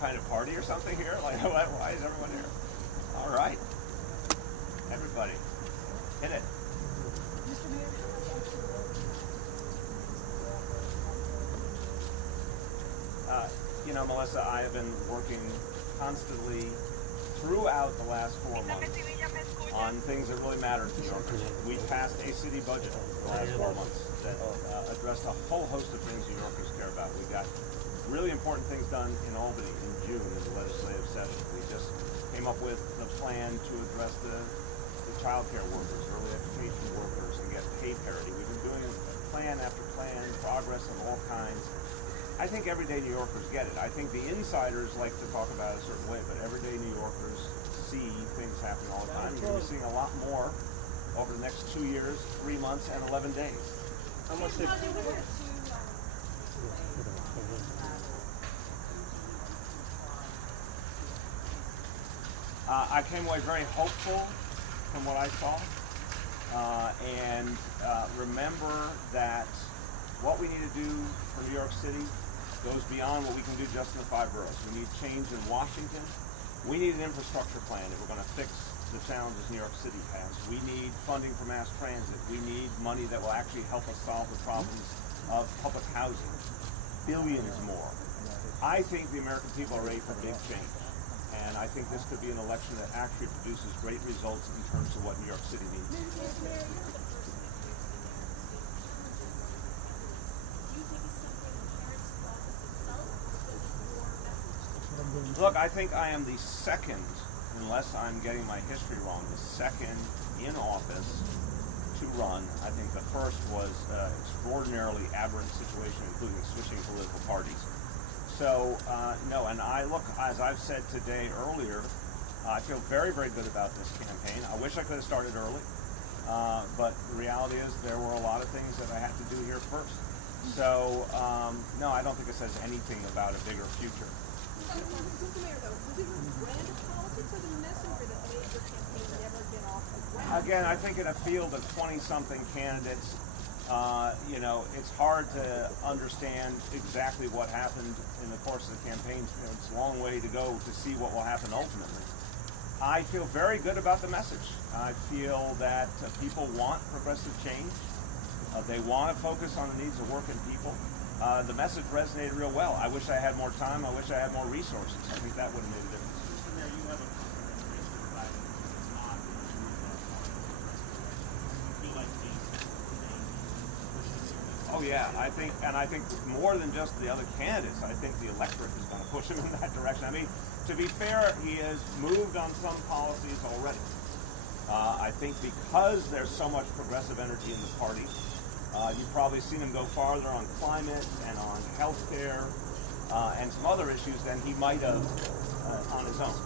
kind of party or something here? Like, why is everyone here? All right. Everybody, hit it. Mr. Mayor, how much extra work You know, Melissa, I have been working constantly throughout the last 4 months on things that really matter to New Yorkers. We passed a city budget the last 4 months that addressed a whole host of things New Yorkers care about. We got really important things done in Albany in June in the legislative session. We just came up with the plan to address the child care workers, early education workers, and get pay parity. We've been doing plan after plan, progress of all kinds. I think everyday New Yorkers get it. I think the insiders like to talk about it a certain way, but everyday New Yorkers see things happening all the time. You're seeing a lot more over the next 2 years, 3 months, and 11 days. How much did I came away very hopeful from what I saw, and remember that what we need to do for New York City goes beyond what we can do just in the 5 boroughs. We need change in Washington. We need an infrastructure plan if we're going to fix the challenges New York City has. We need funding for mass transit. We need money that will actually help us solve the problems of public housing. Billions more. I think the American people are ready for big change. And I think this could be an election that actually produces great results in terms of what New York City needs. Look, I think I am the second, unless I'm getting my history wrong, the second in office to run. I think the first was an extraordinarily aberrant situation, including switching political parties. So, no, and I look, as I've said today earlier, I feel very, very good about this campaign. I wish I could have started early, but the reality is there were a lot of things that I had to do here first. So, no, I don't think it says anything about a bigger future. Mr. Mayor, though, was it random politics or the messenger that made your campaign never get off the ground? Again, I think in a field of 20-something candidates, you know, it's hard to understand exactly what happened in the course of the campaign. You know, it's a long way to go to see what will happen ultimately. I feel very good about the message. I feel that people want progressive change. They want to focus on the needs of working people. The message resonated real well. I wish I had more time. I wish I had more resources. I think that would have made a difference. Mr. Mayor, you have a Oh yeah, I think more than just the other candidates, I think the electorate is going to push him in that direction. I mean, to be fair, he has moved on some policies already. I think because there's so much progressive energy in the party, you've probably seen him go farther on climate and on healthcare and some other issues than he might have on his own.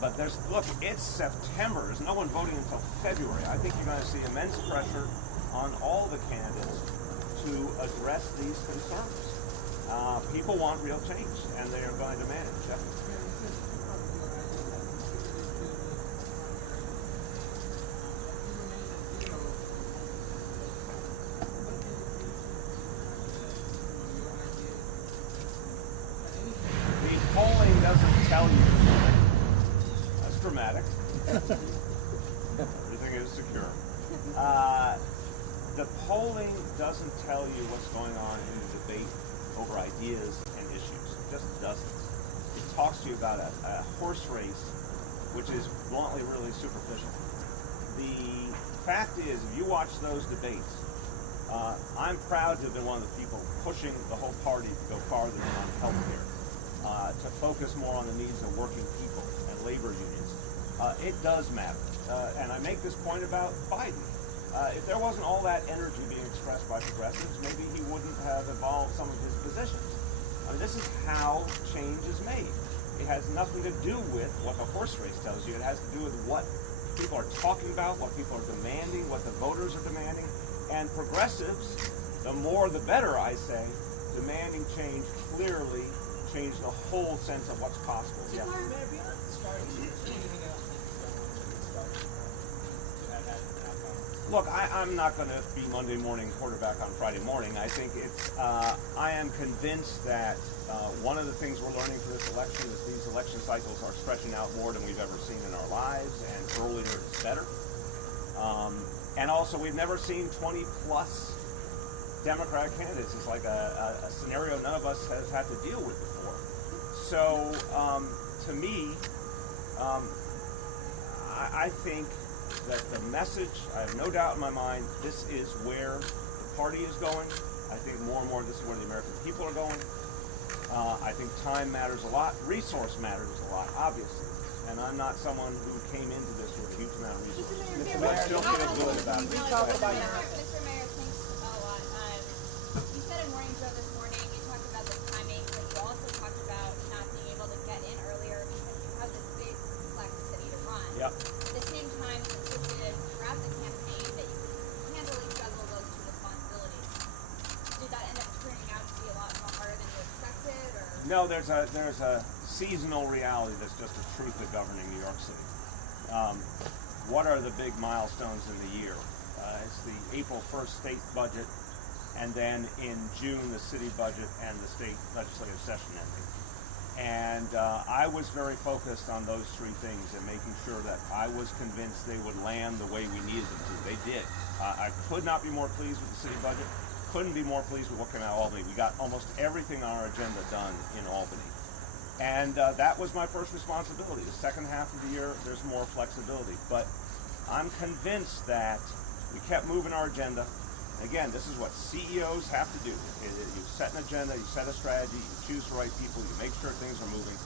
But look, it's September. There's no one voting until February. I think you're going to see immense pressure on all the candidates to address these concerns. People want real change, and they are going to demand it, definitely. The polling doesn't tell you. That's dramatic. Everything is secure. The polling doesn't tell you what's going on in the debate over ideas and issues. It just doesn't. It talks to you about a horse race, which is bluntly really superficial. The fact is, if you watch those debates, I'm proud to have been one of the people pushing the whole party to go farther on healthcare, to focus more on the needs of working people and labor unions. It does matter. And I make this point about Biden. If there wasn't all that energy being expressed by progressives, maybe he wouldn't have evolved some of his positions. I mean, this is how change is made. It has nothing to do with what the horse race tells you. It has to do with what people are talking about, what people are demanding, what the voters are demanding. And progressives, the more the better, I say, demanding change clearly change the whole sense of what's possible. Yeah. Look, I'm not going to be Monday morning quarterback on Friday morning. I think I am convinced that one of the things we're learning for this election is these election cycles are stretching out more than we've ever seen in our lives, and earlier is better. And also, we've never seen 20-plus Democratic candidates. It's like a scenario none of us has had to deal with before. So, to me, I think that the message, I have no doubt in my mind, this is where the party is going. I think more and more this is where the American people are going. I think time matters a lot. Resource matters a lot, obviously. And I'm not someone who came into this with a huge amount of resources. But I still feel good about it. Mr. Mayor, thanks a lot. You said in Morning Joe this morning, you talked about the timing, but you also talked about not being able to get in earlier because you have this big, complex city to run. Yep. At the same time, you insisted throughout the campaign that you could handily juggle those two responsibilities. Did that end up turning out to be a lot more harder than you expected, or? No, there's a seasonal reality that's just the truth of governing New York City. What are the big milestones in the year? It's the April 1st state budget, and then in June the city budget and the state legislative session ending. And I was very focused on those three things and making sure that I was convinced they would land the way we needed them to. They did. I could not be more pleased with the city budget. Couldn't be more pleased with what came out of Albany. We got almost everything on our agenda done in Albany. And that was my first responsibility. The second half of the year, there's more flexibility. But I'm convinced that we kept moving our agenda. Again, this is what CEOs have to do. You set an agenda, you set a strategy, you choose the right people, you make sure things are moving.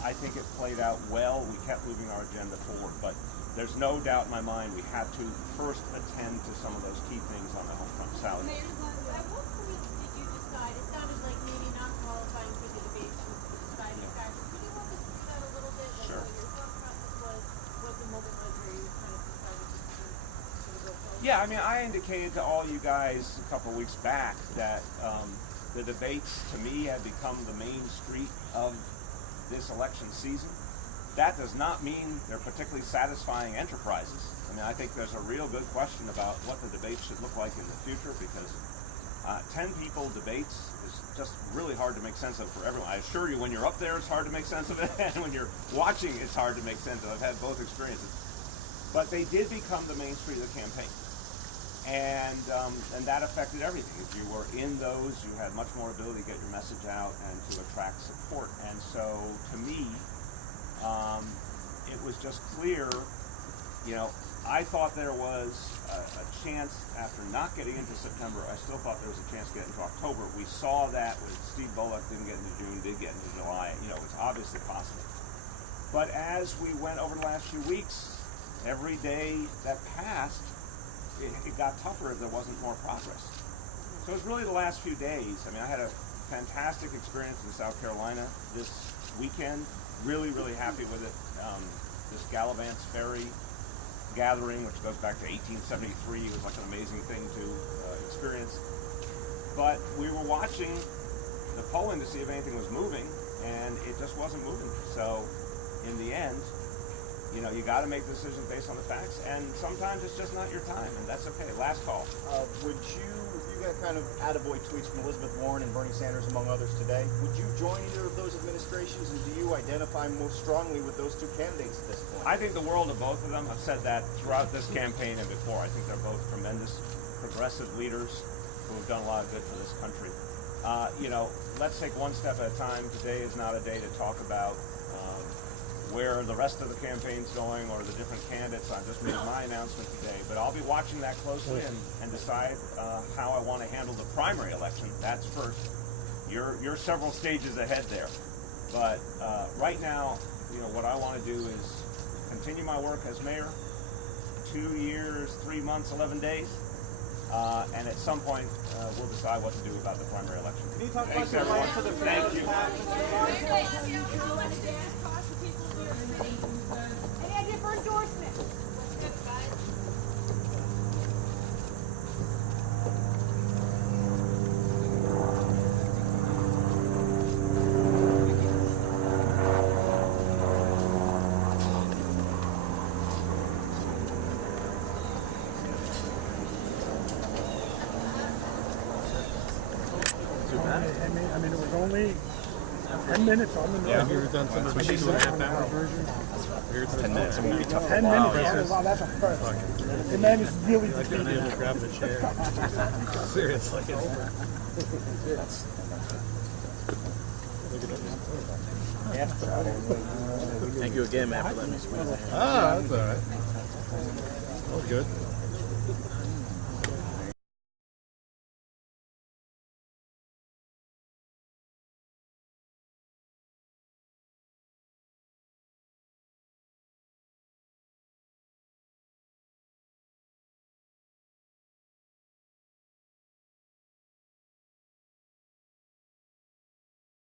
I think it played out well. We kept moving our agenda forward. But there's no doubt in my mind we had to first attend to some of those key things on the home front. Sally. Mayor de Blasio, at what point did you decide, it sounded like maybe not qualifying for the debates was the deciding factor. Could you walk us through that a little bit? Like Sure. what your thought process was, what the moment was where you kind of decided to go forward? Yeah, I mean, I indicated to all you guys a couple of weeks back that the debates, to me, had become the main street of this election season. That does not mean they're particularly satisfying enterprises. I mean, I think there's a real good question about what the debates should look like in the future, because 10 people debates is just really hard to make sense of for everyone. I assure you, when you're up there, it's hard to make sense of it, and when you're watching, it's hard to make sense of it. I've had both experiences. But they did become the main street of the campaign. And that affected everything. If you were in those, you had much more ability to get your message out and to attract support. And so, to me, it was just clear, you know, I thought there was a chance after not getting into September. I still thought there was a chance to get into October. We saw that with Steve Bullock, didn't get into June, did get into July. You know, it's obviously possible. But as we went over the last few weeks, every day that passed, it got tougher if there wasn't more progress. So it was really the last few days. I mean, I had a fantastic experience in South Carolina this weekend. Really, really happy with it. This Gallivant's Ferry gathering, which goes back to 1873, was like an amazing thing to experience. But we were watching the polling to see if anything was moving, and it just wasn't moving. So in the end, you know, you got to make decisions based on the facts, and sometimes it's just not your time, and that's okay. Last call. Would you got kind of attaboy tweets from Elizabeth Warren and Bernie Sanders, among others, today. Would you join either of those administrations, and do you identify most strongly with those two candidates at this point? I think the world of both of them. I've said that throughout this campaign and before. I think they're both tremendous progressive leaders who have done a lot of good for this country. You know, let's take one step at a time. Today is not a day to talk about where the rest of the campaign's going or the different candidates. I just made my announcement today, but I'll be watching that closely and decide how I want to handle the primary election. That's first. You're several stages ahead there, but right now, you know, what I want to do is continue my work as mayor. 2 years, 3 months, 11 days. And at some point, we'll decide what to do about the primary election. Can you talk about Thanks, your everyone. plan for the Thank you. Any idea for endorsements? Good, guys. only 10 minutes on the nose. Yeah, you've done some of the 2.5 hour version. Here's 10 minutes. It won't be tough. 10 minutes. Wow, that's a first. The man is really defeated. Able to grab the chair. Seriously. Thank you again, man, for letting me speak. Ah, that's all right. That was good.